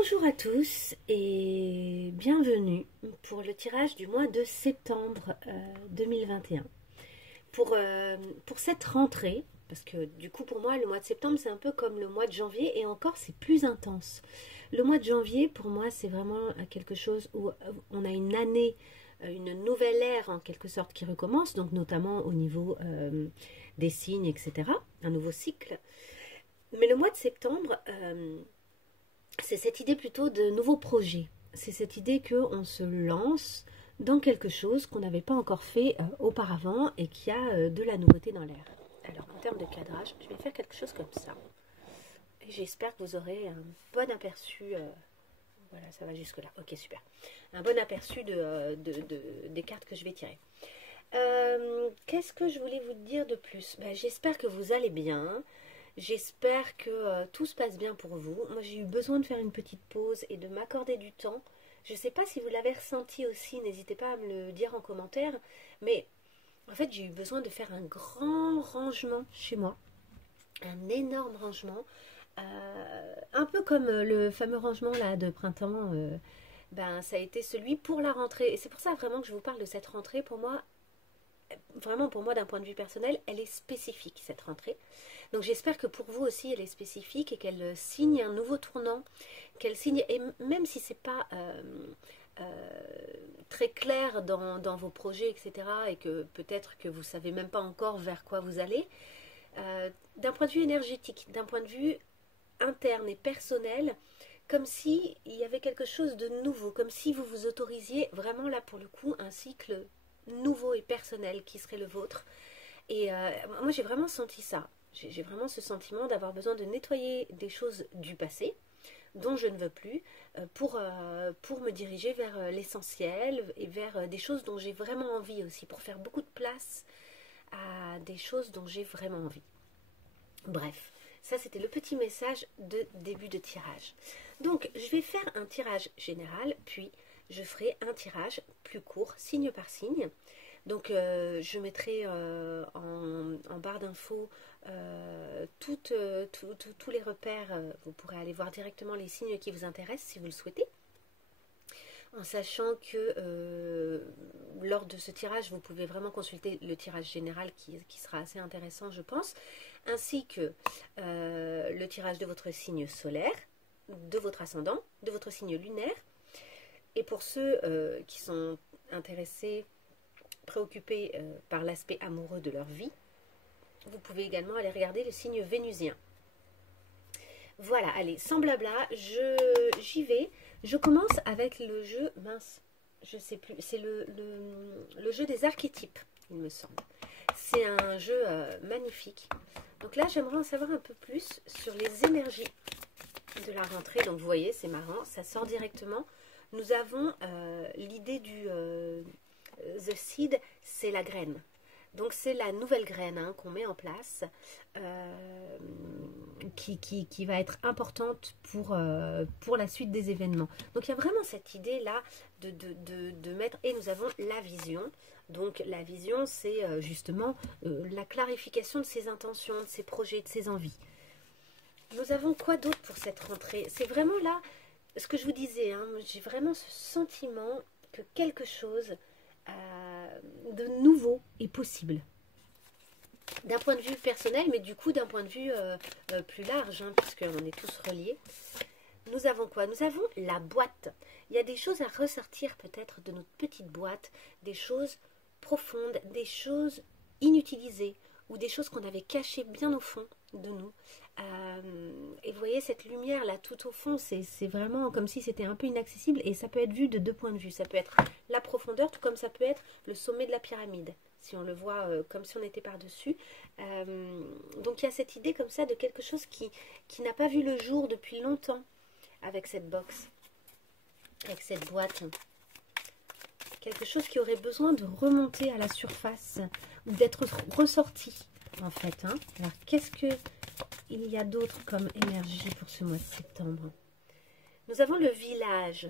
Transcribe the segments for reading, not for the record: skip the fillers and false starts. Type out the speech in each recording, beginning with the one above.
Bonjour à tous et bienvenue pour le tirage du mois de septembre 2021. Pour cette rentrée, parce que du coup pour moi le mois de septembre c'est un peu comme le mois de janvier et encore c'est plus intense. Le mois de janvier pour moi c'est vraiment quelque chose où on a une année, une nouvelle ère en quelque sorte qui recommence, donc notamment au niveau des signes, etc. Un nouveau cycle. Mais le mois de septembre... c'est cette idée plutôt de nouveaux projets. C'est cette idée qu'on se lance dans quelque chose qu'on n'avait pas encore fait auparavant et qui a de la nouveauté dans l'air. Alors en termes de cadrage, je vais faire quelque chose comme ça. Et j'espère que vous aurez un bon aperçu. Voilà, ça va jusque là. Ok, super. Un bon aperçu des cartes que je vais tirer. Qu'est-ce que je voulais vous dire de plus? J'espère que vous allez bien. J'espère que tout se passe bien pour vous. Moi, j'ai eu besoin de faire une petite pause et de m'accorder du temps. Je ne sais pas si vous l'avez ressenti aussi, n'hésitez pas à me le dire en commentaire. Mais en fait, j'ai eu besoin de faire un grand rangement chez moi. Un énorme rangement. Un peu comme le fameux rangement là de printemps. Ça a été celui pour la rentrée. Et c'est pour ça vraiment que je vous parle de cette rentrée. Pour moi, vraiment pour moi d'un point de vue personnel, elle est spécifique cette rentrée. Donc j'espère que pour vous aussi elle est spécifique et qu'elle signe un nouveau tournant, qu'elle signe, et même si c'est pas très clair dans vos projets, etc., et que peut-être que vous savez même pas encore vers quoi vous allez, d'un point de vue énergétique, d'un point de vue interne et personnel, comme si il y avait quelque chose de nouveau, comme si vous vous autorisiez vraiment là pour le coup un cycle nouveau et personnel qui serait le vôtre. Et moi j'ai vraiment senti ça. J'ai vraiment ce sentiment d'avoir besoin de nettoyer des choses du passé dont je ne veux plus pour me diriger vers l'essentiel et vers des choses dont j'ai vraiment envie aussi, pour faire beaucoup de place à des choses dont j'ai vraiment envie. Bref, ça c'était le petit message de début de tirage. Donc je vais faire un tirage général, puis je ferai un tirage plus court, signe par signe. Donc je mettrai en barre d'infos tous les repères. Vous pourrez aller voir directement les signes qui vous intéressent si vous le souhaitez. En sachant que lors de ce tirage, vous pouvez vraiment consulter le tirage général qui sera assez intéressant, je pense, ainsi que le tirage de votre signe solaire, de votre ascendant, de votre signe lunaire. Et pour ceux qui sont intéressés, préoccupés par l'aspect amoureux de leur vie, vous pouvez également aller regarder le signe vénusien. Voilà, allez, sans blabla, j'y vais. Je commence avec le jeu, mince, je sais plus, c'est le jeu des archétypes, il me semble. C'est un jeu magnifique. Donc là, j'aimerais en savoir un peu plus sur les énergies de la rentrée. Donc vous voyez, c'est marrant, ça sort directement. Nous avons l'idée du... The seed, c'est la graine. Donc c'est la nouvelle graine qu'on met en place qui va être importante pour la suite des événements. Donc il y a vraiment cette idée là de mettre, et nous avons la vision. Donc la vision c'est justement la clarification de ses intentions, de ses projets, de ses envies. Nous avons quoi d'autre pour cette rentrée? C'est vraiment là ce que je vous disais, j'ai vraiment ce sentiment que quelque chose de nouveau est possible. D'un point de vue personnel, mais du coup d'un point de vue plus large, puisqu'on est tous reliés. Nous avons quoi? Nous avons la boîte. Il y a des choses à ressortir peut-être de notre petite boîte, des choses profondes, des choses inutilisées, ou des choses qu'on avait cachées bien au fond de nous. Et vous voyez cette lumière là tout au fond, c'est vraiment comme si c'était un peu inaccessible, et ça peut être vu de deux points de vue. Ça peut être la profondeur, tout comme ça peut être le sommet de la pyramide, si on le voit comme si on était par-dessus. Donc il y a cette idée comme ça de quelque chose qui n'a pas vu le jour depuis longtemps avec cette box, avec cette boîte. Quelque chose qui aurait besoin de remonter à la surface ou d'être ressorti en fait. Alors qu'est-ce que il y a d'autre comme énergie pour ce mois de septembre? Nous avons le village.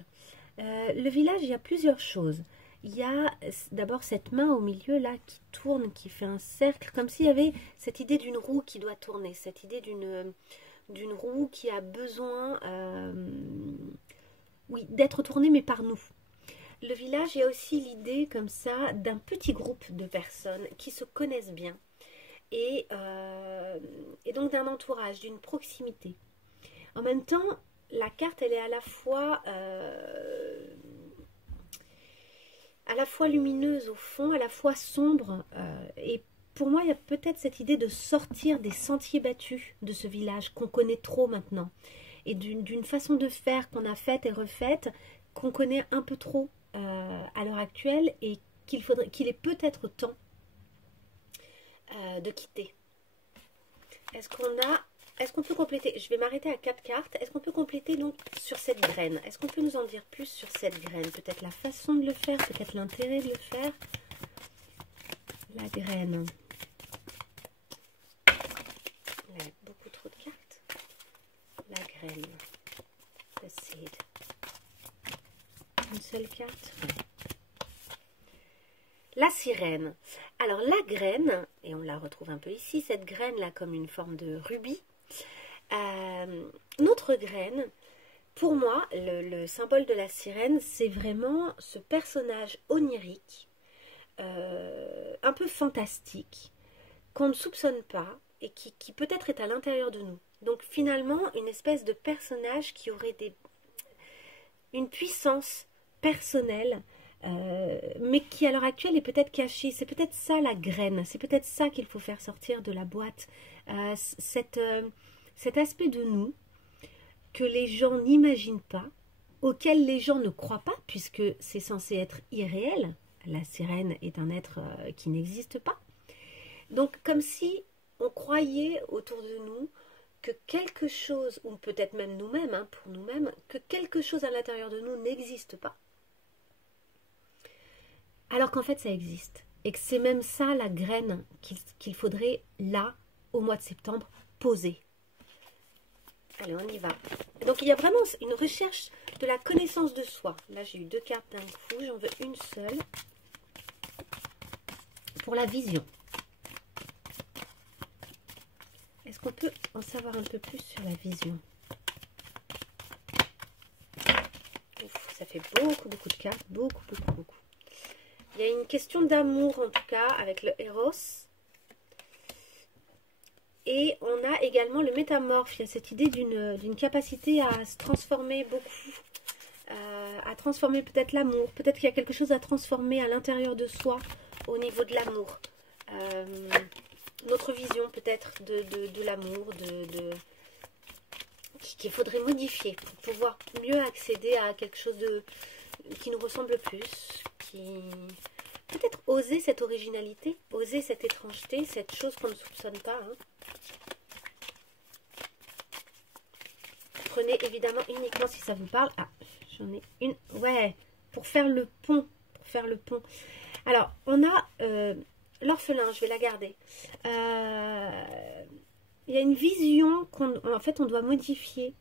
Le village, il y a plusieurs choses. Il y a d'abord cette main au milieu là qui tourne, qui fait un cercle, comme s'il y avait cette idée d'une roue qui doit tourner, cette idée d'une roue qui a besoin oui, d'être tourné, mais par nous. Le village, il y a aussi l'idée comme ça d'un petit groupe de personnes qui se connaissent bien et donc d'un entourage, d'une proximité. En même temps, la carte, elle est à la fois lumineuse au fond, à la fois sombre. Et pour moi, il y a peut-être cette idée de sortir des sentiers battus de ce village qu'on connaît trop maintenant. Et d'une façon de faire qu'on a faite et refaite, qu'on connaît un peu trop à l'heure actuelle et qu'il est peut-être temps de quitter. Est-ce qu'on peut compléter? Je vais m'arrêter à 4 cartes. Est-ce qu'on peut compléter donc sur cette graine? Est-ce qu'on peut nous en dire plus sur cette graine? Peut-être la façon de le faire, peut-être l'intérêt de le faire. La graine. Il y a beaucoup trop de cartes. La graine. The seed. Une seule carte. La sirène. Alors la graine, et on la retrouve un peu ici, cette graine là comme une forme de rubis. Notre graine, pour moi, le symbole de la sirène, c'est vraiment ce personnage onirique, un peu fantastique, qu'on ne soupçonne pas et qui peut-être est à l'intérieur de nous. Donc finalement, une espèce de personnage qui aurait une puissance personnelle, mais qui à l'heure actuelle est peut-être cachée. C'est peut-être ça la graine, c'est peut-être ça qu'il faut faire sortir de la boîte. Cet aspect de nous que les gens n'imaginent pas, auquel les gens ne croient pas, puisque c'est censé être irréel. La sirène est un être qui n'existe pas. Donc comme si on croyait autour de nous que quelque chose, ou peut-être même nous-mêmes, hein, pour nous-mêmes, que quelque chose à l'intérieur de nous n'existe pas. Alors qu'en fait ça existe. Et que c'est même ça la graine qu'il faudrait là, au mois de septembre, poser. Allez, on y va. Donc, il y a vraiment une recherche de la connaissance de soi. Là, j'ai eu 2 cartes d'un coup. J'en veux une seule. Pour la vision. Est-ce qu'on peut en savoir un peu plus sur la vision? Ouf, ça fait beaucoup de cartes. Beaucoup. Il y a une question d'amour, en tout cas, avec le Eros. Et on a également le métamorphe. Il y a cette idée d'une capacité à se transformer beaucoup, à transformer peut-être l'amour. Peut-être qu'il y a quelque chose à transformer à l'intérieur de soi au niveau de l'amour. Notre vision peut-être de l'amour, qu'il faudrait modifier pour pouvoir mieux accéder à quelque chose qui nous ressemble plus, peut-être oser cette originalité, oser cette étrangeté, cette chose qu'on ne soupçonne pas. Hein. Prenez évidemment uniquement si ça vous parle. Ah, j'en ai une. Ouais, pour faire le pont. Alors, on a l'orphelin, je vais la garder. Il y a une vision en fait, on doit modifier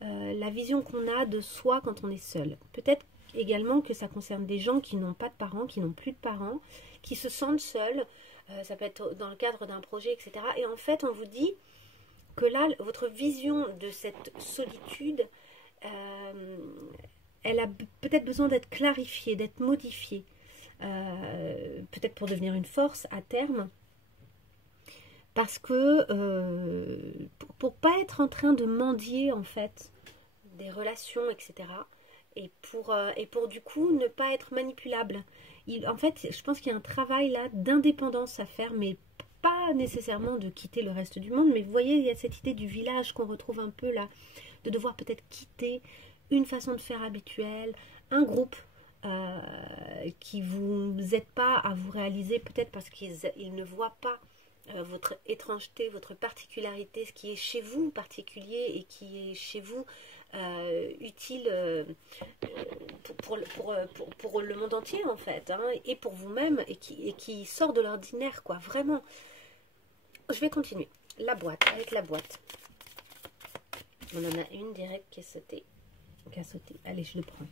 la vision qu'on a de soi quand on est seul. Peut-être également que ça concerne des gens qui n'ont pas de parents, qui n'ont plus de parents, qui se sentent seuls. Ça peut être dans le cadre d'un projet, etc. Et en fait, on vous dit que là, votre vision de cette solitude, elle a peut-être besoin d'être clarifiée, d'être modifiée. Peut-être pour devenir une force à terme. Parce que pour pas être en train de mendier en fait des relations, etc. Et pour du coup ne pas être manipulable. En fait, je pense qu'il y a un travail là d'indépendance à faire, mais pas nécessairement de quitter le reste du monde. Mais vous voyez, il y a cette idée du village qu'on retrouve un peu là, de devoir peut-être quitter une façon de faire habituelle, un groupe qui vous aide pas à vous réaliser, peut-être parce qu'ils ne voient pas votre étrangeté, votre particularité, ce qui est chez vous particulier et qui est chez vous utile pour le monde entier en fait, hein, et pour vous-même, et qui sort de l'ordinaire, quoi, vraiment. Je vais continuer. La boîte, avec la boîte. On en a une directe qui a sauté. Allez, je le prends.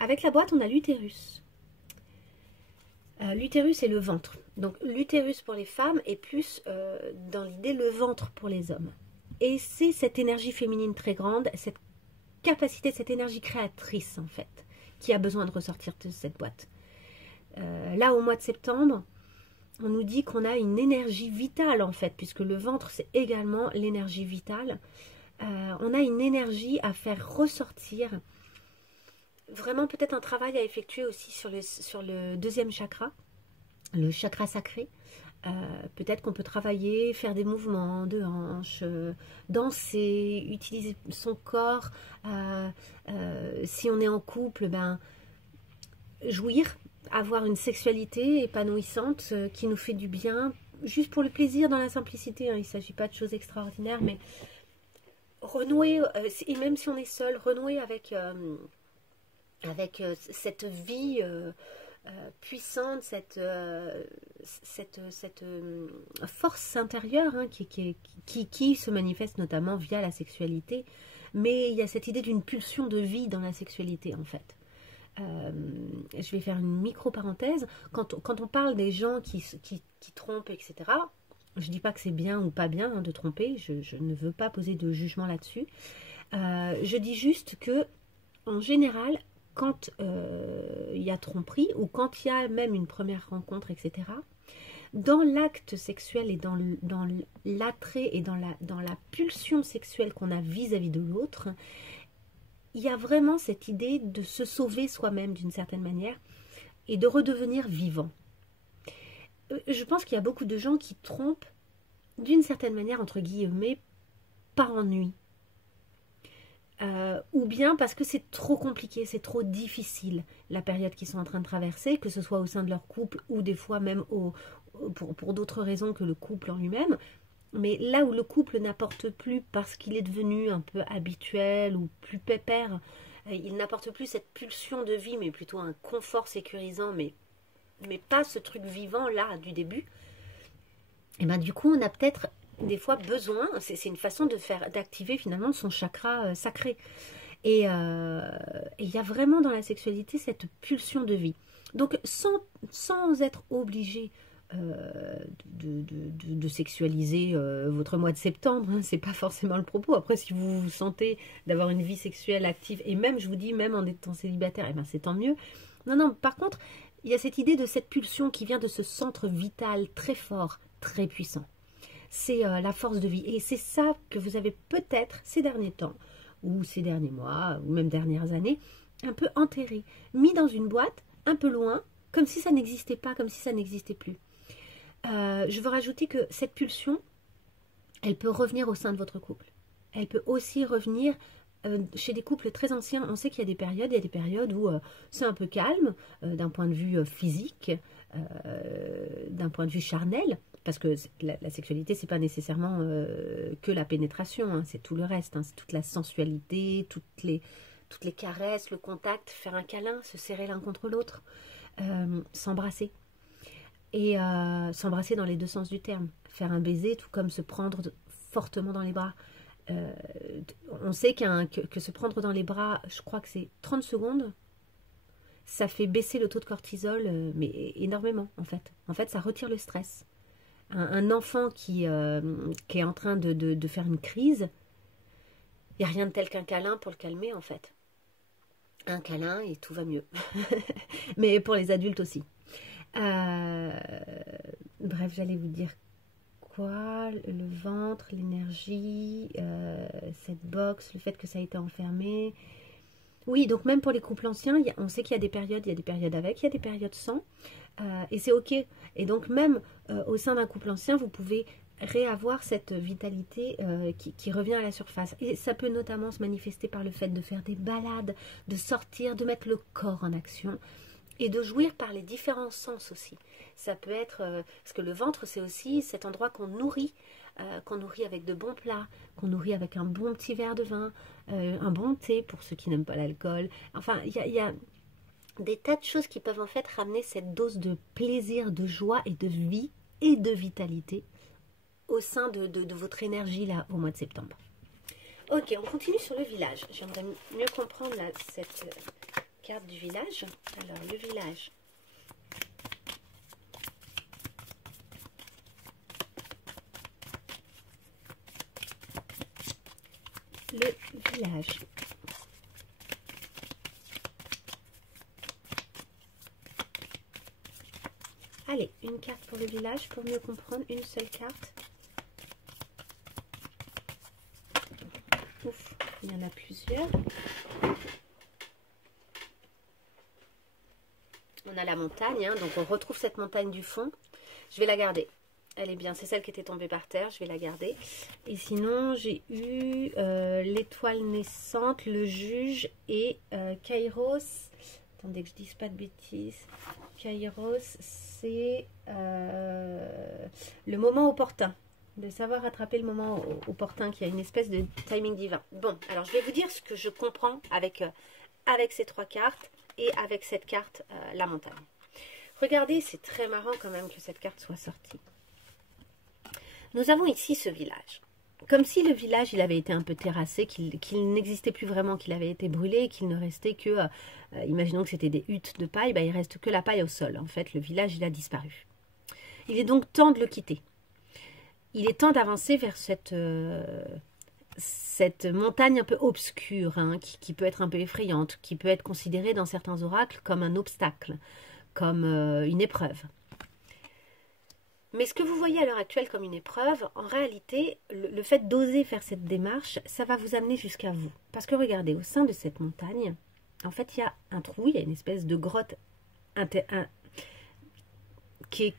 Avec la boîte, on a l'utérus. L'utérus est le ventre. Donc l'utérus pour les femmes est plus dans l'idée le ventre pour les hommes. Et c'est cette énergie féminine très grande, cette capacité, cette énergie créatrice en fait, qui a besoin de ressortir de cette boîte. Là, au mois de septembre, on nous dit qu'on a une énergie vitale en fait, puisque le ventre c'est également l'énergie vitale. On a une énergie à faire ressortir. Vraiment peut-être un travail à effectuer aussi sur le deuxième chakra, le chakra sacré. Peut-être qu'on peut travailler, faire des mouvements de hanches, danser, utiliser son corps. Si on est en couple, ben, jouir, avoir une sexualité épanouissante qui nous fait du bien, juste pour le plaisir dans la simplicité. Hein. Il ne s'agit pas de choses extraordinaires, mais renouer, et même si on est seul, renouer avec cette vie puissante, cette force intérieure hein, qui se manifeste notamment via la sexualité. Mais il y a cette idée d'une pulsion de vie dans la sexualité en fait. Je vais faire une micro-parenthèse. Quand on parle des gens qui trompent, etc., je ne dis pas que c'est bien ou pas bien hein, de tromper, je ne veux pas poser de jugement là-dessus. Je dis juste que, en général, quand il y a tromperie ou quand il y a même une première rencontre, etc., dans l'acte sexuel et dans l'attrait et dans la pulsion sexuelle qu'on a vis-à-vis de l'autre, il y a vraiment cette idée de se sauver soi-même d'une certaine manière et de redevenir vivant. Je pense qu'il y a beaucoup de gens qui trompent d'une certaine manière, entre guillemets, par ennui. Ou bien parce que c'est trop compliqué, c'est trop difficile la période qu'ils sont en train de traverser, que ce soit au sein de leur couple ou des fois même pour d'autres raisons que le couple en lui-même. Mais là où le couple n'apporte plus parce qu'il est devenu un peu habituel ou plus pépère, il n'apporte plus cette pulsion de vie, mais plutôt un confort sécurisant, mais pas ce truc vivant là du début. Et ben du coup, on a peut-être des fois besoin, c'est une façon d'activer finalement son chakra sacré. Et il y a vraiment dans la sexualité cette pulsion de vie. Donc sans être obligé de sexualiser votre mois de septembre, hein, c'est pas forcément le propos. Après, si vous vous sentez d'avoir une vie sexuelle active, et même, je vous dis, même en étant célibataire, eh ben, c'est tant mieux. Non, par contre, il y a cette idée de cette pulsion qui vient de ce centre vital très fort, très puissant. C'est la force de vie. Et c'est ça que vous avez peut-être ces derniers temps, ou ces derniers mois, ou même dernières années, un peu enterré, mis dans une boîte, un peu loin, comme si ça n'existait pas, comme si ça n'existait plus. Je veux rajouter que cette pulsion, elle peut revenir au sein de votre couple. Elle peut aussi revenir chez des couples très anciens. On sait qu'il y a des périodes où c'est un peu calme d'un point de vue physique, d'un point de vue charnel, parce que la sexualité, c'est pas nécessairement que la pénétration, hein, c'est tout le reste, hein, c'est toute la sensualité, toutes les caresses, le contact, faire un câlin, se serrer l'un contre l'autre, s'embrasser. Et s'embrasser dans les deux sens du terme, faire un baiser, tout comme se prendre fortement dans les bras. On sait que se prendre dans les bras, je crois que c'est 30 secondes, ça fait baisser le taux de cortisol, mais énormément en fait. En fait, ça retire le stress. Un enfant qui est en train de faire une crise, il n'y a rien de tel qu'un câlin pour le calmer en fait. Un câlin et tout va mieux. Mais pour les adultes aussi. Bref, j'allais vous dire quoi, le ventre, l'énergie, cette box, le fait que ça a été enfermé. Oui, donc même pour les couples anciens, on sait qu'il y a des périodes avec, il y a des périodes sans, et c'est ok. Et donc même au sein d'un couple ancien, vous pouvez réavoir cette vitalité qui revient à la surface. Et ça peut notamment se manifester par le fait de faire des balades, de sortir, de mettre le corps en action. Et de jouir par les différents sens aussi. Ça peut être, parce que le ventre c'est aussi cet endroit qu'on nourrit avec de bons plats, qu'on nourrit avec un bon petit verre de vin, un bon thé pour ceux qui n'aiment pas l'alcool. Enfin, il y a des tas de choses qui peuvent en fait ramener cette dose de plaisir, de joie et de vie et de vitalité au sein de votre énergie là au mois de septembre. Ok, on continue sur le village. J'aimerais mieux comprendre là, cette carte du village. Alors, le village. Le village. Allez, une carte pour le village, pour mieux comprendre, une seule carte. Ouf, il y en a plusieurs. On a la montagne, hein, donc on retrouve cette montagne du fond. Je vais la garder. Elle est bien, c'est celle qui était tombée par terre, je vais la garder. Et sinon, j'ai eu l'étoile naissante, le juge et Kairos. Attendez que je dise pas de bêtises. Kairos, c'est le moment opportun. De savoir attraper le moment opportun, qui a une espèce de timing divin. Bon, alors je vais vous dire ce que je comprends avec ces 3 cartes et avec cette carte, la montagne. Regardez, c'est très marrant quand même que cette carte soit sortie. Nous avons ici ce village. Comme si le village, il avait été un peu terrassé, qu'il n'existait plus vraiment, qu'il avait été brûlé, qu'il ne restait que, imaginons que c'était des huttes de paille, il ne reste que la paille au sol. En fait, le village, il a disparu. Il est donc temps de le quitter. Il est temps d'avancer vers cette montagne un peu obscure, hein, qui peut être un peu effrayante, qui peut être considérée dans certains oracles comme un obstacle, comme une épreuve. Mais ce que vous voyez à l'heure actuelle comme une épreuve, en réalité, le fait d'oser faire cette démarche, ça va vous amener jusqu'à vous. Parce que regardez, au sein de cette montagne, en fait, il y a un trou, il y a une espèce de grotte qui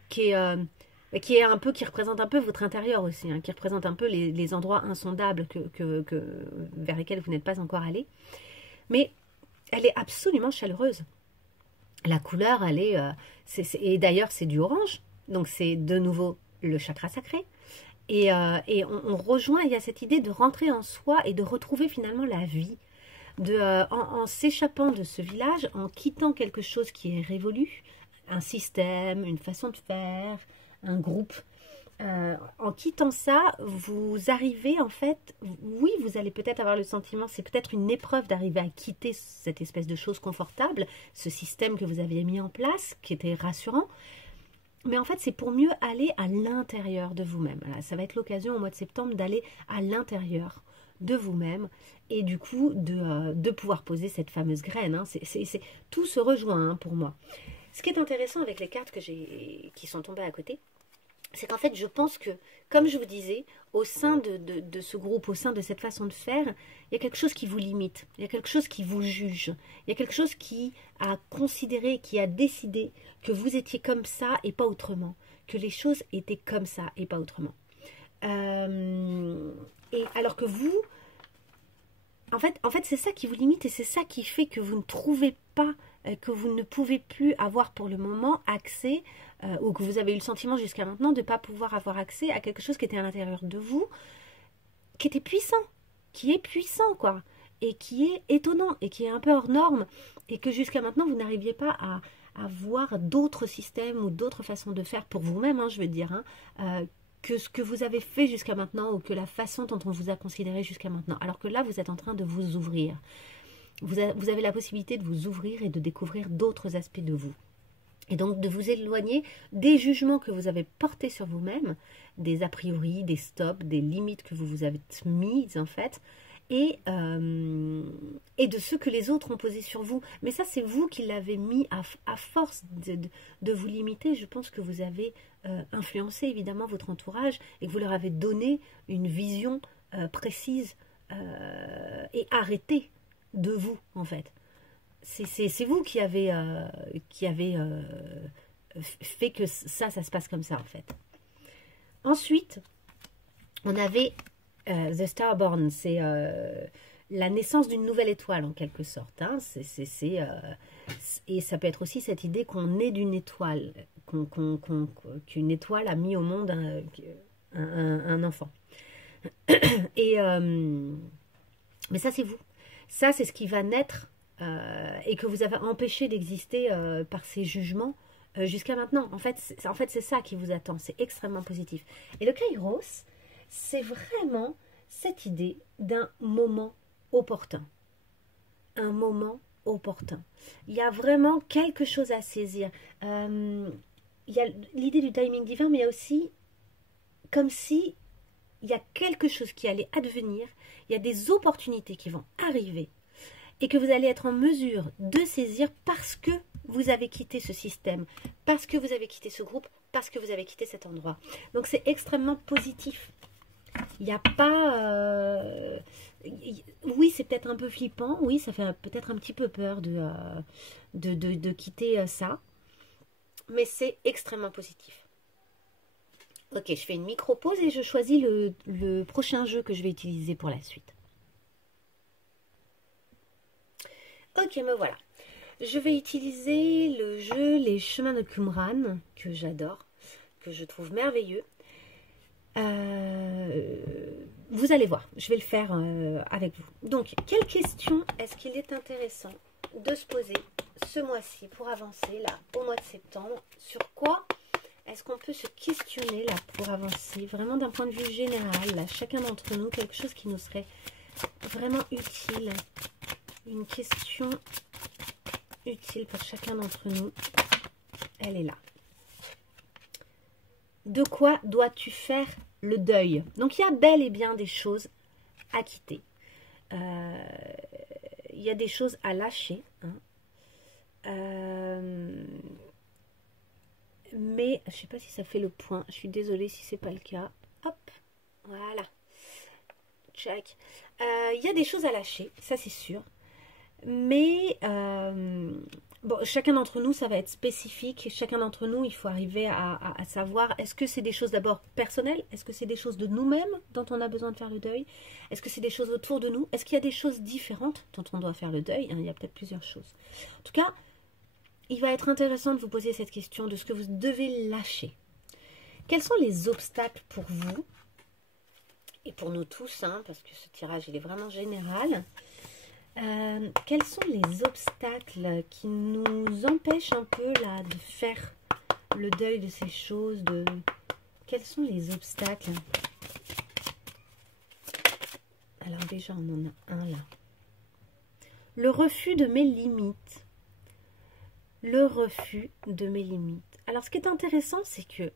représente un peu votre intérieur aussi, hein, qui représente un peu les endroits insondables vers lesquels vous n'êtes pas encore allé. Mais elle est absolument chaleureuse. La couleur, elle est... et d'ailleurs, c'est du orange. Donc, c'est de nouveau le chakra sacré. Et on rejoint, il y a cette idée de rentrer en soi et de retrouver finalement la vie. En s'échappant de ce village, en quittant quelque chose qui est révolu, un système, une façon de faire, un groupe. En quittant ça, vous arrivez en fait, oui, vous allez peut-être avoir le sentiment, c'est peut-être une épreuve d'arriver à quitter cette espèce de chose confortable, ce système que vous aviez mis en place, qui était rassurant. Mais en fait, c'est pour mieux aller à l'intérieur de vous-même. Voilà, ça va être l'occasion au mois de septembre d'aller à l'intérieur de vous-même et du coup de pouvoir poser cette fameuse graine. Hein. Tout se rejoint, hein, pour moi. Ce qui est intéressant avec les cartes qui sont tombées à côté, c'est qu'en fait, je pense que, comme je vous disais, au sein de ce groupe, au sein de cette façon de faire, il y a quelque chose qui vous limite, il y a quelque chose qui vous juge, il y a quelque chose qui a considéré, qui a décidé que vous étiez comme ça et pas autrement, que les choses étaient comme ça et pas autrement. Et alors que vous, en fait c'est ça qui vous limite et c'est ça qui fait que vous ne trouvez pas, que vous ne pouvez plus avoir pour le moment accès, ou que vous avez eu le sentiment jusqu'à maintenant de ne pas pouvoir avoir accès à quelque chose qui était à l'intérieur de vous, qui était puissant, qui est puissant, quoi, et qui est étonnant, et qui est un peu hors norme, et que jusqu'à maintenant, vous n'arriviez pas à voir d'autres systèmes ou d'autres façons de faire pour vous-même, hein, je veux dire, hein, que ce que vous avez fait jusqu'à maintenant, ou que la façon dont on vous a considéré jusqu'à maintenant. Alors que là, vous êtes en train de vous ouvrir. Vous avez la possibilité de vous ouvrir et de découvrir d'autres aspects de vous. Et donc de vous éloigner des jugements que vous avez portés sur vous-même, des a priori, des stops, des limites que vous vous avez mises en fait, et de ceux que les autres ont posés sur vous. Mais ça, c'est vous qui l'avez mis à force de vous limiter. Je pense que vous avez influencé évidemment votre entourage et que vous leur avez donné une vision précise et arrêtée de vous en fait. C'est vous qui avez fait que ça se passe comme ça en fait. Ensuite, on avait The Starborn, c'est la naissance d'une nouvelle étoile en quelque sorte. Hein. Et ça peut être aussi cette idée qu'on est d'une étoile, qu'une étoile a mis au monde un enfant. Mais ça c'est vous. Ça c'est ce qui va naître. Et que vous avez empêché d'exister par ces jugements jusqu'à maintenant. En fait, c'est ça qui vous attend. C'est extrêmement positif. Et le Kairos, c'est vraiment cette idée d'un moment opportun. Un moment opportun. Il y a vraiment quelque chose à saisir. Il y a l'idée du timing divin, mais il y a aussi comme si il y a quelque chose qui allait advenir. Il y a des opportunités qui vont arriver. et que vous allez être en mesure de saisir parce que vous avez quitté ce système, parce que vous avez quitté ce groupe, parce que vous avez quitté cet endroit. Donc c'est extrêmement positif. Il n'y a pas... oui, c'est peut-être un peu flippant, oui, ça fait peut-être un petit peu peur de quitter ça, mais c'est extrêmement positif. Ok, je fais une micro-pause et je choisis le prochain jeu que je vais utiliser pour la suite. Ok, me voilà. Je vais utiliser le jeu Les Chemins de Qumran, que j'adore, que je trouve merveilleux. Vous allez voir, je vais le faire avec vous. Donc, quelle question est-ce qu'il est intéressant de se poser ce mois-ci pour avancer, là, au mois de septembre? Sur quoi est-ce qu'on peut se questionner, là, pour avancer, vraiment d'un point de vue général, là, chacun d'entre nous, quelque chose qui nous serait vraiment utile? Une question utile pour chacun d'entre nous, elle est là. De quoi dois-tu faire le deuil? Donc il y a bel et bien des choses à quitter. Il y a des choses à lâcher. Hein. Mais je ne sais pas si ça fait le point. Je suis désolée si ce n'est pas le cas. Hop, voilà. Check. Il y a des choses à lâcher, ça c'est sûr. Mais bon, chacun d'entre nous, ça va être spécifique. Chacun d'entre nous, il faut arriver à savoir, est-ce que c'est des choses d'abord personnelles? Est-ce que c'est des choses de nous-mêmes dont on a besoin de faire le deuil? Est-ce que c'est des choses autour de nous? Est-ce qu'il y a des choses différentes dont on doit faire le deuil? Il y a peut-être plusieurs choses. En tout cas, il va être intéressant de vous poser cette question de ce que vous devez lâcher. Quels sont les obstacles pour vous? Et pour nous tous, hein, parce que ce tirage, il est vraiment général. Quels sont les obstacles qui nous empêchent un peu là de faire le deuil de ces choses? Quels sont les obstacles? Alors déjà, on en a un là. Le refus de mes limites. Le refus de mes limites. Alors ce qui est intéressant, c'est que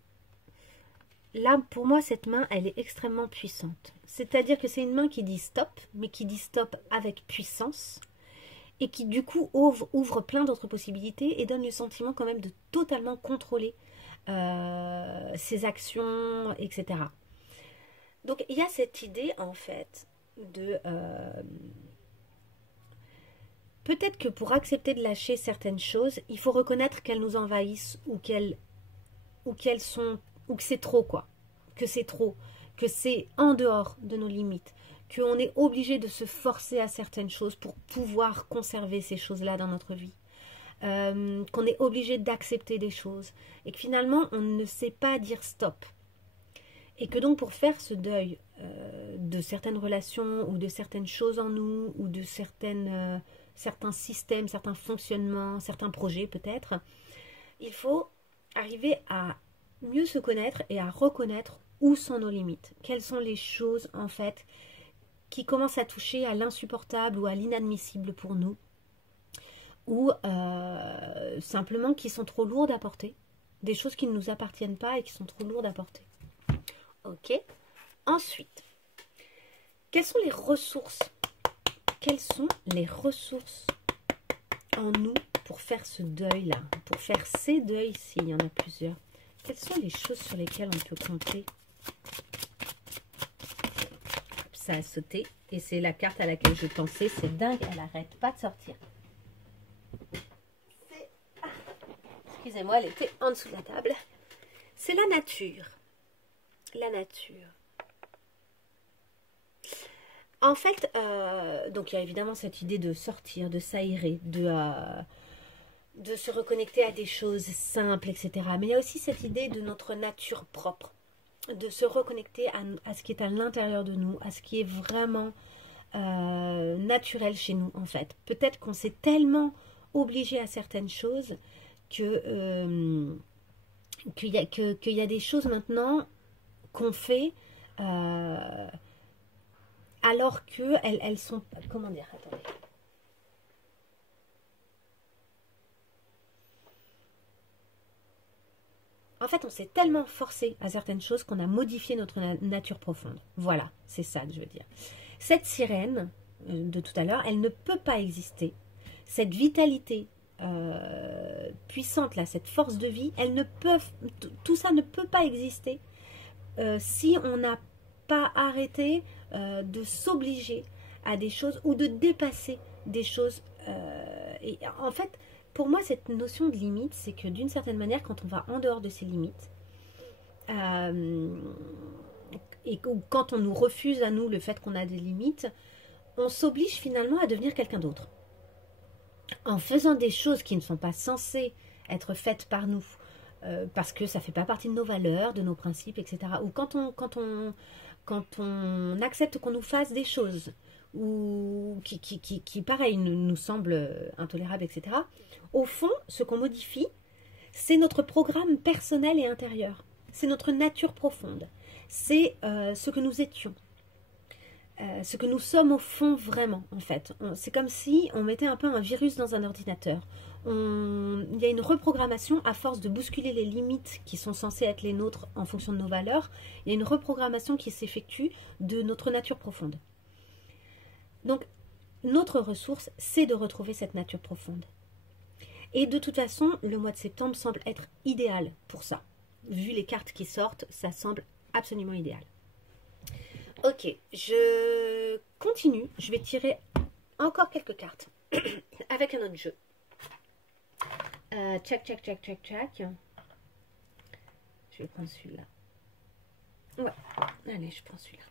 là, pour moi, cette main, elle est extrêmement puissante. C'est-à-dire que c'est une main qui dit stop, mais qui dit stop avec puissance, et qui, du coup, ouvre plein d'autres possibilités et donne le sentiment quand même de totalement contrôler ses actions, etc. Donc, il y a cette idée, en fait, de... peut-être que pour accepter de lâcher certaines choses, il faut reconnaître qu'elles nous envahissent ou qu'elles sont... ou que c'est trop, quoi. Que c'est trop, que c'est en dehors de nos limites, qu'on est obligé de se forcer à certaines choses pour pouvoir conserver ces choses-là dans notre vie, qu'on est obligé d'accepter des choses, et que finalement, on ne sait pas dire stop. Et que donc, pour faire ce deuil de certaines relations, ou de certaines choses en nous, ou de certains systèmes, certains fonctionnements, certains projets peut-être, il faut arriver à mieux se connaître et à reconnaître où sont nos limites. Quelles sont les choses, en fait, qui commencent à toucher à l'insupportable ou à l'inadmissible pour nous, ou simplement qui sont trop lourdes à porter, des choses qui ne nous appartiennent pas et qui sont trop lourdes à porter. Ok. Ensuite, quelles sont les ressources? Quelles sont les ressources en nous pour faire ce deuil-là, pour faire ces deuils s'il y en a plusieurs? Quelles sont les choses sur lesquelles on peut compter? Ça a sauté et c'est la carte à laquelle je pensais. C'est dingue, elle n'arrête pas de sortir. Excusez-moi, elle était en dessous de la table. C'est la nature. La nature. En fait, donc il y a évidemment cette idée de sortir, de s'aérer, de se reconnecter à des choses simples, etc. Mais il y a aussi cette idée de notre nature propre, de se reconnecter à ce qui est à l'intérieur de nous, à ce qui est vraiment naturel chez nous, en fait. Peut-être qu'on s'est tellement obligé à certaines choses qu'il y a des choses maintenant qu'on fait alors qu'elles sont... Comment dire? Attendez. En fait, on s'est tellement forcé à certaines choses qu'on a modifié notre nature profonde. Voilà, c'est ça que je veux dire. Cette sirène, de tout à l'heure, elle ne peut pas exister. Cette vitalité puissante, là, cette force de vie, tout ça ne peut pas exister si on n'a pas arrêté de s'obliger à des choses ou de dépasser des choses. Et en fait, pour moi, cette notion de limite, c'est que d'une certaine manière, quand on va en dehors de ces limites, et quand on nous refuse à nous le fait qu'on a des limites, on s'oblige finalement à devenir quelqu'un d'autre. En faisant des choses qui ne sont pas censées être faites par nous, parce que ça ne fait pas partie de nos valeurs, de nos principes, etc. Ou quand on accepte qu'on nous fasse des choses ou qui pareil, nous semblent intolérables, etc. Au fond, ce qu'on modifie, c'est notre programme personnel et intérieur. C'est notre nature profonde. C'est ce que nous étions. Ce que nous sommes au fond vraiment, en fait. C'est comme si on mettait un peu un virus dans un ordinateur. Il y a une reprogrammation à force de bousculer les limites qui sont censées être les nôtres en fonction de nos valeurs. Il y a une reprogrammation qui s'effectue de notre nature profonde. Donc, notre ressource, c'est de retrouver cette nature profonde. Et de toute façon, le mois de septembre semble être idéal pour ça. Vu les cartes qui sortent, ça semble absolument idéal. Ok, je continue. Je vais tirer encore quelques cartes avec un autre jeu. Tchac. Je vais prendre celui-là. Ouais, allez, je prends celui-là.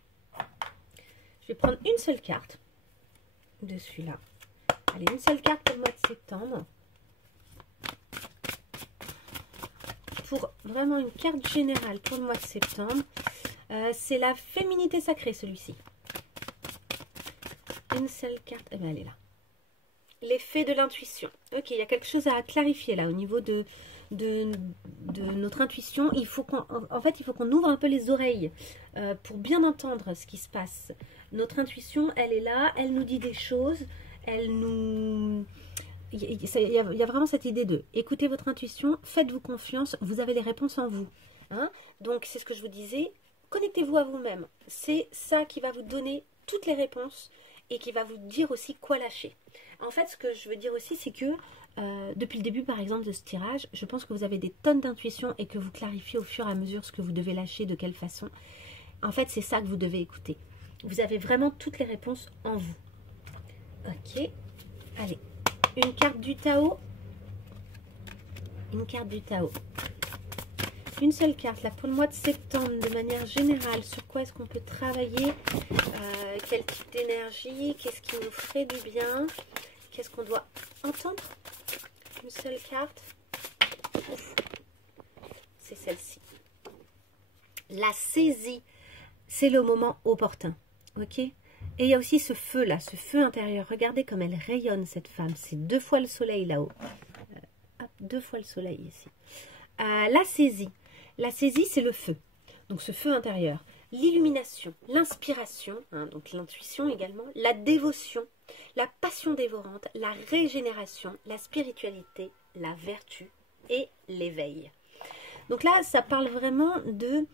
Je vais prendre une seule carte de celui-là. Allez, une seule carte pour le mois de septembre. Pour vraiment une carte générale pour le mois de septembre. C'est la féminité sacrée, celui-ci. Une seule carte. Eh bien, elle est là. L'effet de l'intuition. Ok, il y a quelque chose à clarifier là au niveau de notre intuition. Il faut qu'on ouvre un peu les oreilles pour bien entendre ce qui se passe. Notre intuition, elle est là, elle nous dit des choses, elle nous... Il y a vraiment cette idée de écoutez votre intuition, faites-vous confiance, vous avez les réponses en vous. Hein? Donc, c'est ce que je vous disais, connectez-vous à vous-même. C'est ça qui va vous donner toutes les réponses et qui va vous dire aussi quoi lâcher. En fait, ce que je veux dire aussi, c'est que depuis le début, par exemple, de ce tirage, je pense que vous avez des tonnes d'intuition et que vous clarifiez au fur et à mesure ce que vous devez lâcher, de quelle façon. En fait, c'est ça que vous devez écouter. Vous avez vraiment toutes les réponses en vous. Ok. Allez. Une carte du Tao. Une carte du Tao. Une seule carte, là, pour le mois de septembre, de manière générale. Sur quoi est-ce qu'on peut travailler? Quel type d'énergie? Qu'est-ce qui nous ferait du bien? Qu'est-ce qu'on doit entendre? Une seule carte. C'est celle-ci. La saisie. C'est le moment opportun. Ok? Et il y a aussi ce feu là, ce feu intérieur. Regardez comme elle rayonne cette femme. C'est 2 fois le soleil là-haut. 2 fois le soleil ici. La saisie. La saisie, c'est le feu. Donc ce feu intérieur. L'illumination, l'inspiration, hein, donc l'intuition également, la dévotion, la passion dévorante, la régénération, la spiritualité, la vertu et l'éveil. Donc là, ça parle vraiment de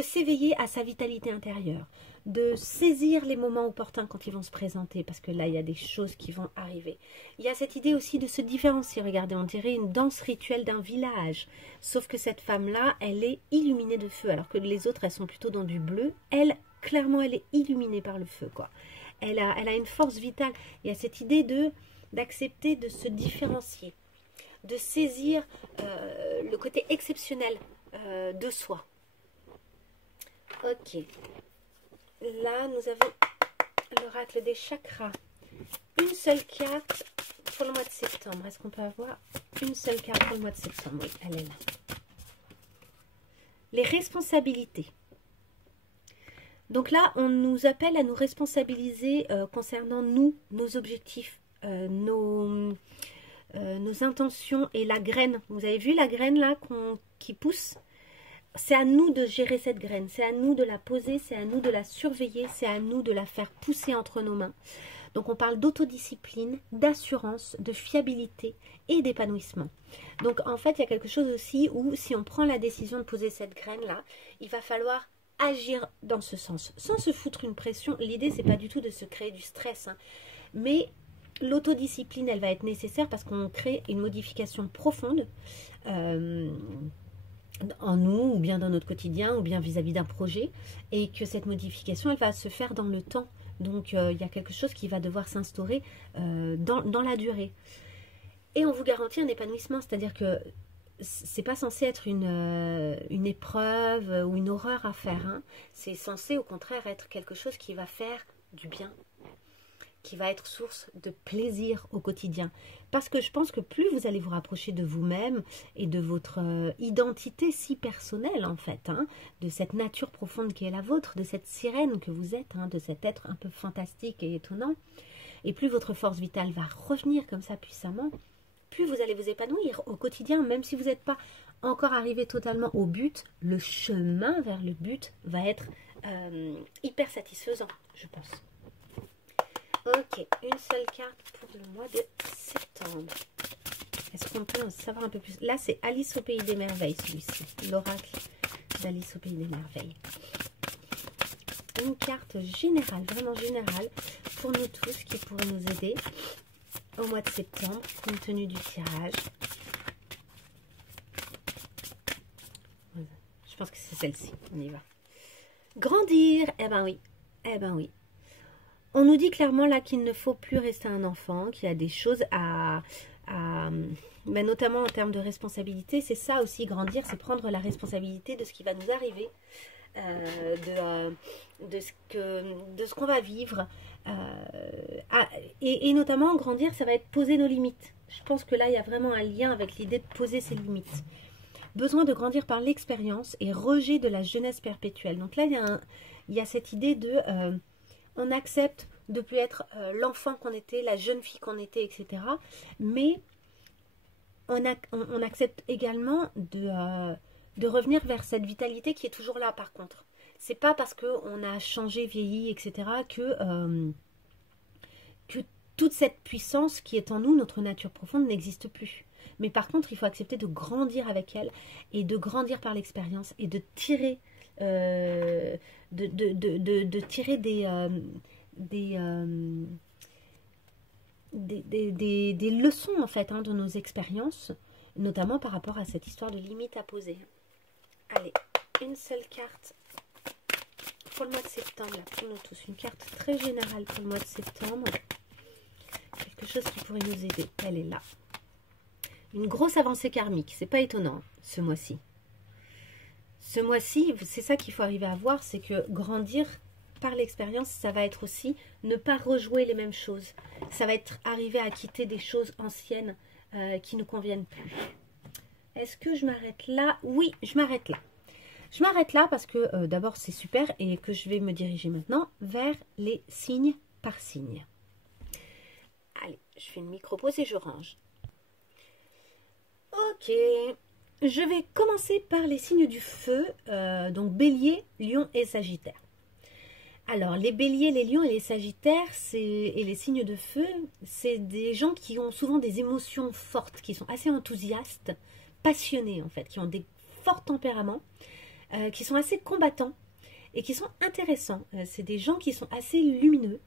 s'éveiller à sa vitalité intérieure, de saisir les moments opportuns quand ils vont se présenter, parce que là, il y a des choses qui vont arriver. Il y a cette idée aussi de se différencier. Regardez, on dirait une danse rituelle d'un village, sauf que cette femme-là, elle est illuminée de feu, alors que les autres, elles sont plutôt dans du bleu. Elle, clairement, elle est illuminée par le feu, quoi. Elle a une force vitale. Il y a cette idée d'accepter de se différencier, de saisir le côté exceptionnel de soi. Ok. Là, nous avons l'oracle des chakras. Une seule carte pour le mois de septembre. Est-ce qu'on peut avoir une seule carte pour le mois de septembre? Oui, elle est là. Les responsabilités. Donc là, on nous appelle à nous responsabiliser concernant nous, nos objectifs, nos intentions et la graine. Vous avez vu la graine là qui pousse? C'est à nous de gérer cette graine, c'est à nous de la poser, c'est à nous de la surveiller, c'est à nous de la faire pousser entre nos mains. Donc on parle d'autodiscipline, d'assurance, de fiabilité et d'épanouissement. Donc en fait, il y a quelque chose aussi où si on prend la décision de poser cette graine-là, il va falloir agir dans ce sens, sans se foutre une pression. L'idée, c'est pas du tout de se créer du stress, hein, mais l'autodiscipline, elle va être nécessaire parce qu'on crée une modification profonde en nous, ou bien dans notre quotidien, ou bien vis-à-vis d'un projet, et que cette modification, elle va se faire dans le temps. Donc, il y a quelque chose qui va devoir s'instaurer dans la durée. Et on vous garantit un épanouissement, c'est-à-dire que c'est pas censé être une épreuve ou une horreur à faire, hein. C'est censé au contraire être quelque chose qui va faire du bien, qui va être source de plaisir au quotidien. Parce que je pense que plus vous allez vous rapprocher de vous-même et de votre identité si personnelle en fait, hein, de cette nature profonde qui est la vôtre, de cette sirène que vous êtes, hein, de cet être un peu fantastique et étonnant, et plus votre force vitale va revenir comme ça puissamment, plus vous allez vous épanouir au quotidien, même si vous n'êtes pas encore arrivé totalement au but, le chemin vers le but va être hyper satisfaisant, je pense. Ok, une seule carte pour le mois de septembre. Est-ce qu'on peut en savoir un peu plus? Là, c'est Alice au Pays des Merveilles, celui-ci. L'oracle d'Alice au Pays des Merveilles. Une carte générale, vraiment générale, pour nous tous, qui pourrait nous aider au mois de septembre, compte tenu du tirage. Je pense que c'est celle-ci. On y va. Grandir. Eh ben oui. Eh ben oui. On nous dit clairement là qu'il ne faut plus rester un enfant, qu'il y a des choses mais notamment en termes de responsabilité. C'est ça aussi, grandir, c'est prendre la responsabilité de ce qui va nous arriver, de ce qu'on va vivre. Et notamment, grandir, ça va être poser nos limites. Je pense que là, il y a vraiment un lien avec l'idée de poser ses limites. Besoin de grandir par l'expérience et rejet de la jeunesse perpétuelle. Donc là, il y a cette idée de... on accepte de ne plus être l'enfant qu'on était, la jeune fille qu'on était, etc. Mais on accepte également de revenir vers cette vitalité qui est toujours là par contre. C'est pas parce qu'on a changé, vieilli, etc. que toute cette puissance qui est en nous, notre nature profonde, n'existe plus. Mais par contre, il faut accepter de grandir avec elle et de grandir par l'expérience et de tirer... de tirer des leçons en fait, hein, de nos expériences, notamment par rapport à cette histoire de limite à poser. Allez, une seule carte pour le mois de septembre, là, pour nous tous, une carte très générale pour le mois de septembre, quelque chose qui pourrait nous aider. Elle est là, une grosse avancée karmique, c'est pas étonnant ce mois-ci. Ce mois-ci, c'est ça qu'il faut arriver à voir, c'est que grandir par l'expérience, ça va être aussi ne pas rejouer les mêmes choses. Ça va être arriver à quitter des choses anciennes qui ne nous conviennent plus. Est-ce que je m'arrête là? Oui, je m'arrête là. Je m'arrête là parce que d'abord c'est super et que je vais me diriger maintenant vers les signes par signe. Allez, je fais une micro-pause et je range. Ok. Je vais commencer par les signes du feu, donc Bélier, Lion et Sagittaire. Alors, les Béliers, les Lions et les Sagittaires, et les signes de feu, c'est des gens qui ont souvent des émotions fortes, qui sont assez enthousiastes, passionnés en fait, qui ont des forts tempéraments, qui sont assez combattants et qui sont intéressants. C'est des gens qui sont assez lumineux,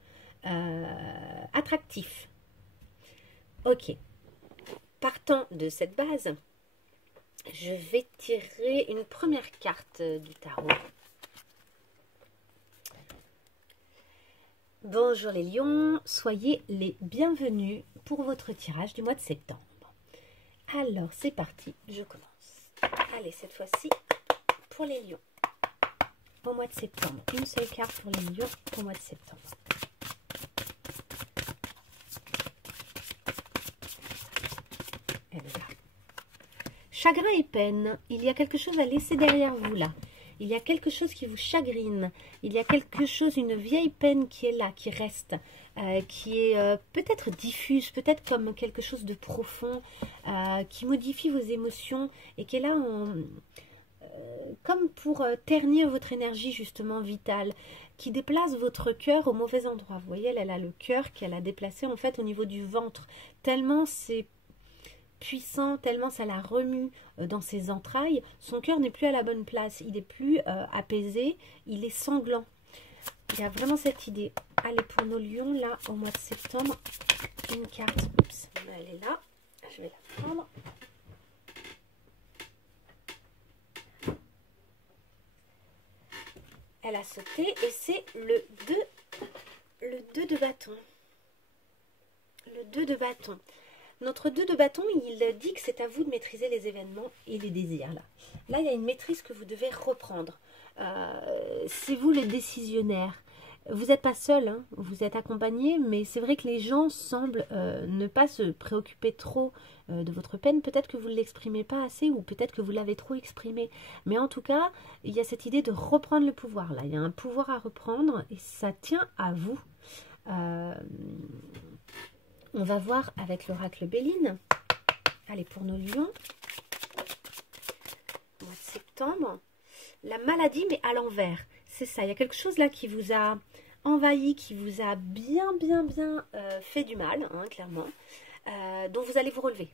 attractifs. Ok. Partant de cette base, je vais tirer une première carte du tarot. Bonjour les lions, soyez les bienvenus pour votre tirage du mois de septembre. Alors c'est parti, je commence. Allez, cette fois-ci, pour les lions, au mois de septembre. Une seule carte pour les lions au mois de septembre. Elle est là. Chagrin et peine, il y a quelque chose à laisser derrière vous là. Il y a quelque chose qui vous chagrine. Il y a quelque chose, une vieille peine qui est là, qui reste, qui est peut-être diffuse, peut-être comme quelque chose de profond, qui modifie vos émotions et qui est là comme pour ternir votre énergie justement vitale, qui déplace votre cœur au mauvais endroit. Vous voyez, elle a le cœur qu'elle a déplacé en fait au niveau du ventre. Tellement c'est puissant, tellement ça la remue dans ses entrailles. Son cœur n'est plus à la bonne place, il est plus apaisé, il est sanglant. Il y a vraiment cette idée. Allez, pour nos lions, là, au mois de septembre, une carte. Oups, elle est là. Je vais la prendre. Elle a sauté et c'est le 2 de bâton. Le 2 de bâton. Notre 2 de bâton, il dit que c'est à vous de maîtriser les événements et les désirs. Là, il y a une maîtrise que vous devez reprendre. C'est vous le décisionnaire. Vous n'êtes pas seul, hein, vous êtes accompagné, mais c'est vrai que les gens semblent ne pas se préoccuper trop de votre peine. Peut-être que vous ne l'exprimez pas assez ou peut-être que vous l'avez trop exprimé. Mais en tout cas, il y a cette idée de reprendre le pouvoir. Là, il y a un pouvoir à reprendre et ça tient à vous. On va voir avec l'oracle Béline. Allez, pour nos lions, mois de septembre, la maladie, mais à l'envers. C'est ça, il y a quelque chose là qui vous a envahi, qui vous a bien fait du mal, hein, clairement, dont vous allez vous relever.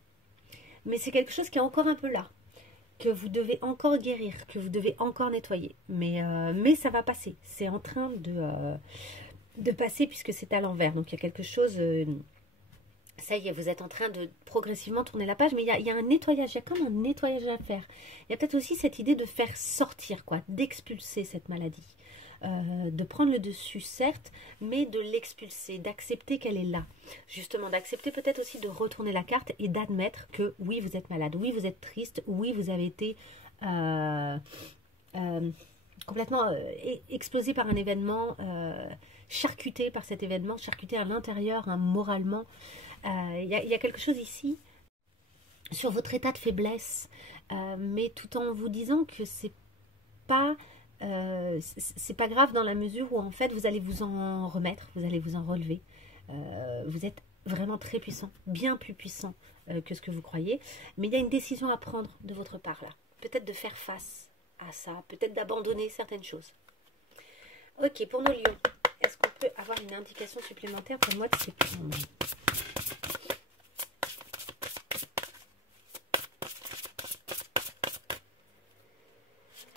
Mais c'est quelque chose qui est encore un peu là, que vous devez encore guérir, que vous devez encore nettoyer. Mais ça va passer, c'est en train de passer puisque c'est à l'envers. Donc il y a quelque chose... ça y est, vous êtes en train de progressivement tourner la page, mais il y a un nettoyage, il y a comme un nettoyage à faire. Il y a peut-être aussi cette idée de faire sortir, quoi, d'expulser cette maladie. De prendre le dessus, certes, mais de l'expulser, d'accepter qu'elle est là. Justement, d'accepter peut-être aussi de retourner la carte et d'admettre que oui, vous êtes malade, oui, vous êtes triste, oui, vous avez été complètement explosé par un événement, charcuté par cet événement, charcuté à l'intérieur, hein, moralement. Il y a quelque chose ici sur votre état de faiblesse, mais tout en vous disant que c'est pas grave dans la mesure où en fait vous allez vous en remettre, vous allez vous en relever. Vous êtes vraiment très puissant, bien plus puissant que ce que vous croyez, mais il y a une décision à prendre de votre part là, peut-être de faire face à ça, peut-être d'abandonner certaines choses. Ok, pour nos lions, est-ce qu'on peut avoir une indication supplémentaire pour le mois de septembre?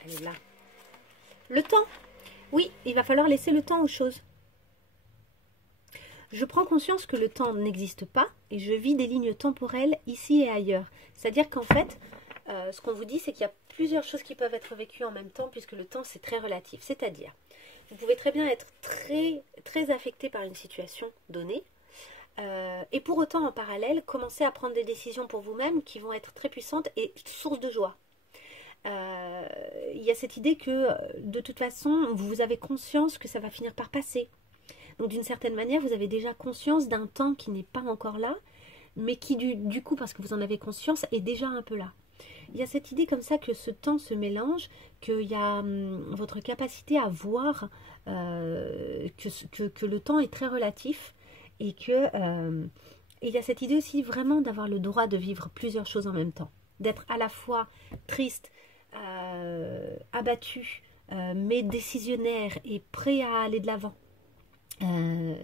Elle est là. Le temps. Oui, il va falloir laisser le temps aux choses. Je prends conscience que le temps n'existe pas et je vis des lignes temporelles ici et ailleurs. C'est-à-dire qu'en fait, ce qu'on vous dit, c'est qu'il y a plusieurs choses qui peuvent être vécues en même temps puisque le temps, c'est très relatif. C'est-à-dire, vous pouvez très bien être très affecté par une situation donnée et pour autant, en parallèle, commencer à prendre des décisions pour vous-même qui vont être très puissantes et source de joie. Il y a cette idée que de toute façon vous avez conscience que ça va finir par passer, donc d'une certaine manière vous avez déjà conscience d'un temps qui n'est pas encore là mais qui du coup parce que vous en avez conscience est déjà un peu là. Il y a cette idée comme ça que ce temps se mélange, qu'il y a votre capacité à voir que le temps est très relatif et que il y a cette idée aussi vraiment d'avoir le droit de vivre plusieurs choses en même temps, d'être à la fois triste, abattu, mais décisionnaire et prêt à aller de l'avant,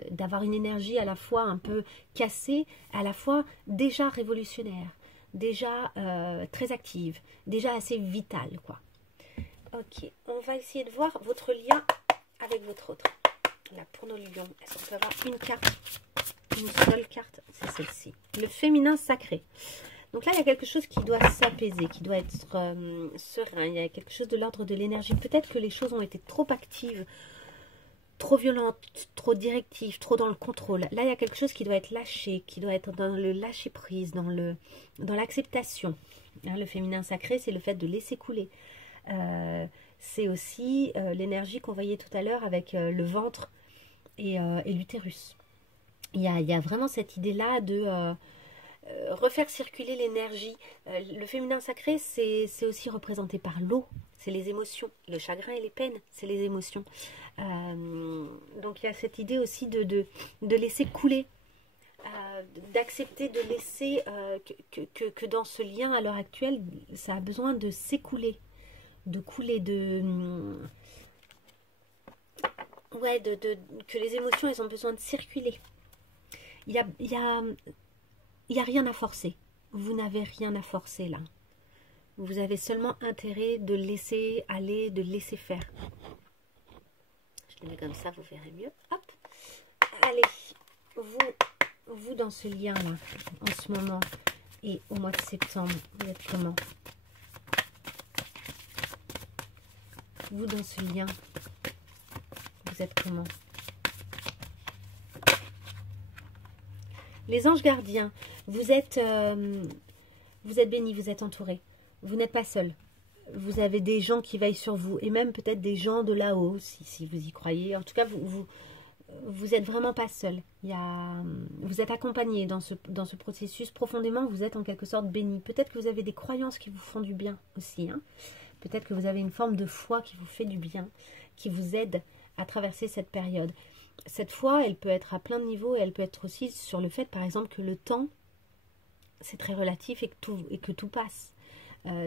d'avoir une énergie à la fois un peu cassée, à la fois déjà révolutionnaire, déjà très active, déjà assez vitale, quoi. Ok, on va essayer de voir votre lien avec votre autre. Là, pour nos lions, est-ce qu'on peut avoir une carte, une seule carte? C'est celle-ci, le féminin sacré. Donc là, il y a quelque chose qui doit s'apaiser, qui doit être serein. Il y a quelque chose de l'ordre de l'énergie. Peut-être que les choses ont été trop actives, trop violentes, trop directives, trop dans le contrôle. Là, il y a quelque chose qui doit être lâché, qui doit être dans le lâcher-prise, dans l'acceptation. Hein, le féminin sacré, c'est le fait de laisser couler. C'est aussi l'énergie qu'on voyait tout à l'heure avec le ventre et l'utérus. Il y a vraiment cette idée-là de... refaire circuler l'énergie. Le féminin sacré, c'est aussi représenté par l'eau, c'est les émotions. Le chagrin et les peines, c'est les émotions. Donc il y a cette idée aussi de laisser couler, d'accepter de laisser que dans ce lien à l'heure actuelle, ça a besoin de s'écouler, de couler, que les émotions, elles ont besoin de circuler. Il y a rien à forcer. vous n'avez rien à forcer là. Vous avez seulement intérêt de laisser aller, de laisser faire. Je le mets comme ça, vous verrez mieux. Hop. Allez, vous dans ce lien-là, en ce moment, et au mois de septembre, vous êtes comment? Vous dans ce lien, vous êtes comment? Les anges gardiens, vous êtes bénis, vous êtes entourés. Vous n'êtes pas seul. Vous avez des gens qui veillent sur vous. Et même peut-être des gens de là-haut, si vous y croyez. En tout cas, vous êtes vraiment pas seul. Vous êtes accompagné dans ce processus. Profondément, vous êtes en quelque sorte béni. Peut-être que vous avez des croyances qui vous font du bien aussi. Hein. Peut-être que vous avez une forme de foi qui vous fait du bien, qui vous aide à traverser cette période. Cette foi, elle peut être à plein de niveaux et elle peut être aussi sur le fait, par exemple, que le temps, c'est très relatif et que tout passe.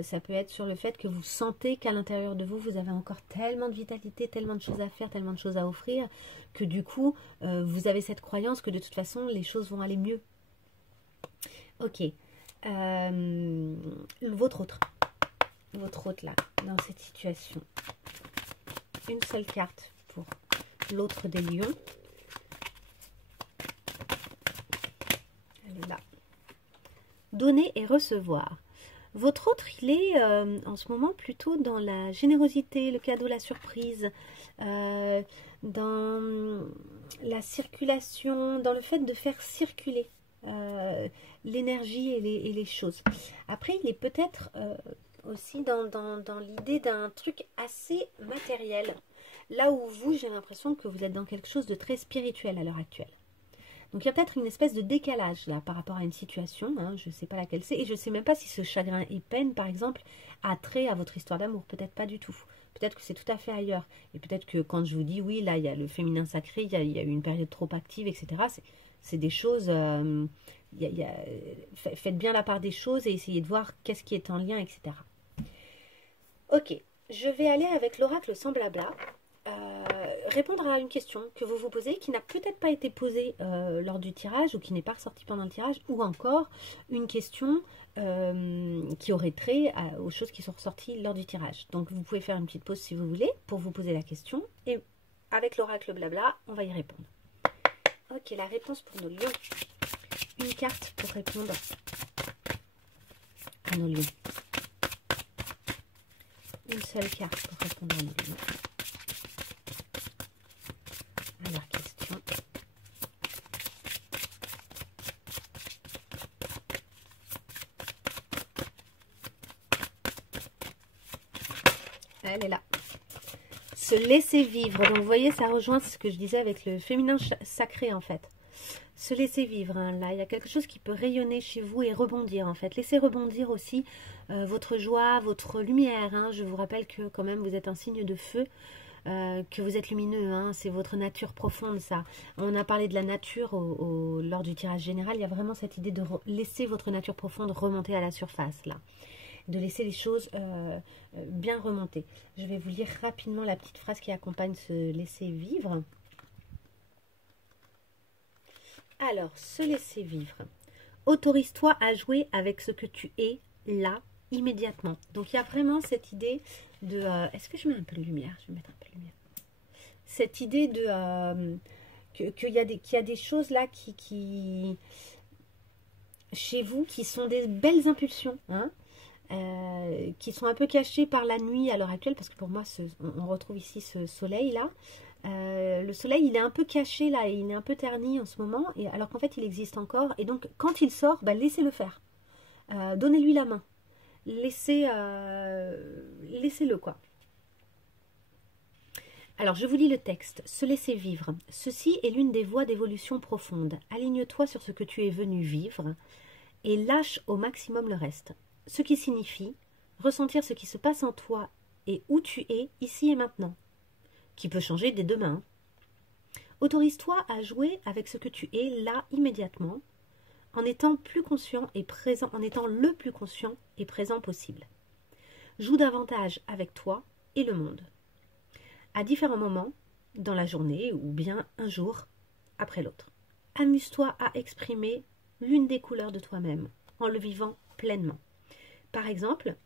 Ça peut être sur le fait que vous sentez qu'à l'intérieur de vous, vous avez encore tellement de vitalité, tellement de choses à faire, tellement de choses à offrir, que du coup, vous avez cette croyance que de toute façon, les choses vont aller mieux. Ok. Votre autre là, dans cette situation. Une seule carte pour l'autre des lions. Elle est là. Donner et recevoir. Votre autre, il est en ce moment plutôt dans la générosité, le cadeau, la surprise, dans la circulation, dans le fait de faire circuler l'énergie et les choses. Après, il est peut-être aussi dans l'idée d'un truc assez matériel. Là où vous, j'ai l'impression que vous êtes dans quelque chose de très spirituel à l'heure actuelle. Donc il y a peut-être une espèce de décalage là par rapport à une situation, hein, je ne sais pas laquelle c'est, et je ne sais même pas si ce chagrin et peine, par exemple, a trait à votre histoire d'amour, peut-être pas du tout. Peut-être que c'est tout à fait ailleurs. Et peut-être que quand je vous dis, oui, là, il y a le féminin sacré, il y a eu une période trop active, etc., c'est des choses... faites bien la part des choses et essayez de voir qu'est-ce qui est en lien, etc. Ok, je vais aller avec l'oracle sans blabla. Répondre à une question que vous vous posez, qui n'a peut-être pas été posée lors du tirage ou qui n'est pas ressortie pendant le tirage, ou encore une question qui aurait trait aux choses qui sont ressorties lors du tirage. Donc vous pouvez faire une petite pause si vous voulez pour vous poser la question et avec l'oracle blabla, on va y répondre. Ok, la réponse pour nos lions. Une carte pour répondre à nos lions. Une seule carte pour répondre à nos lions. Alors, question. Elle est là. Se laisser vivre. Donc, vous voyez, ça rejoint ce que je disais avec le féminin sacré, en fait. Se laisser vivre, hein, là, il y a quelque chose qui peut rayonner chez vous et rebondir, en fait. Laissez rebondir aussi votre joie, votre lumière. Hein. Je vous rappelle que, quand même, vous êtes un signe de feu. Que vous êtes lumineux, hein, c'est votre nature profonde, ça. On a parlé de la nature lors du tirage général, il y a vraiment cette idée de laisser votre nature profonde remonter à la surface, là. De laisser les choses bien remonter. Je vais vous lire rapidement la petite phrase qui accompagne se laisser vivre. Alors, se laisser vivre. Autorise-toi à jouer avec ce que tu es là, immédiatement. Donc, il y a vraiment cette idée de... Est-ce que je mets un peu de lumière? Je vais mettre un peu de lumière. Cette idée de... qu'il y a des choses là qui... Chez vous, qui sont des belles impulsions, hein, qui sont un peu cachées par la nuit à l'heure actuelle, parce que pour moi, on retrouve ici ce soleil-là. Le soleil, il est un peu caché là, il est un peu terni en ce moment, et alors qu'en fait, il existe encore. Et donc, quand il sort, bah, laissez-le faire. Donnez-lui la main. Laissez-le, quoi. Alors, je vous lis le texte. Se laisser vivre. Ceci est l'une des voies d'évolution profonde. Aligne-toi sur ce que tu es venu vivre et lâche au maximum le reste. Ce qui signifie ressentir ce qui se passe en toi et où tu es, ici et maintenant, qui peut changer dès demain. Autorise-toi à jouer avec ce que tu es là immédiatement, en étant plus conscient et présent, en étant le plus conscient et présent possible. Joue davantage avec toi et le monde. À différents moments, dans la journée ou bien un jour après l'autre. Amuse-toi à exprimer l'une des couleurs de toi-même. en le vivant pleinement. Par exemple,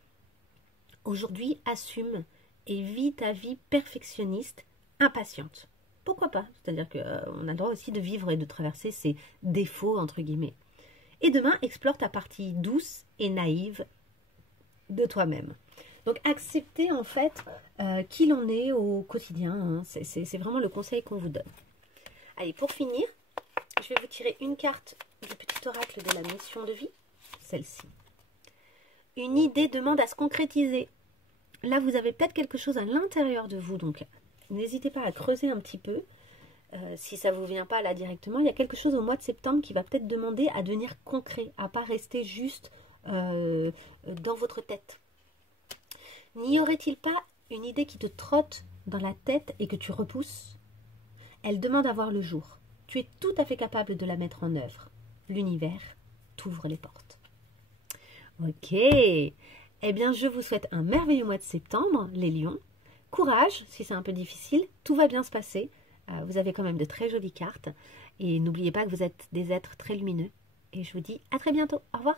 aujourd'hui, assume et vis ta vie perfectionniste, impatiente. Pourquoi pas? C'est-à-dire qu'on a le droit aussi de vivre et de traverser ses défauts, entre guillemets. Et demain, explore ta partie douce et naïve de toi-même. Donc, accepter en fait qui l'on est au quotidien. Hein. C'est vraiment le conseil qu'on vous donne. Allez, pour finir, je vais vous tirer une carte du petit oracle de la mission de vie, celle-ci. Une idée demande à se concrétiser. Là, vous avez peut-être quelque chose à l'intérieur de vous, donc n'hésitez pas à creuser un petit peu. Si ça ne vous vient pas là directement, il y a quelque chose au mois de septembre qui va peut-être demander à devenir concret, à ne pas rester juste dans votre tête. N'y aurait-il pas une idée qui te trotte dans la tête et que tu repousses? Elle demande à voir le jour. Tu es tout à fait capable de la mettre en œuvre. L'univers t'ouvre les portes. Ok. Eh bien, je vous souhaite un merveilleux mois de septembre, les lions. Courage, si c'est un peu difficile, tout va bien se passer. Vous avez quand même de très jolies cartes. Et n'oubliez pas que vous êtes des êtres très lumineux. Et je vous dis à très bientôt. Au revoir.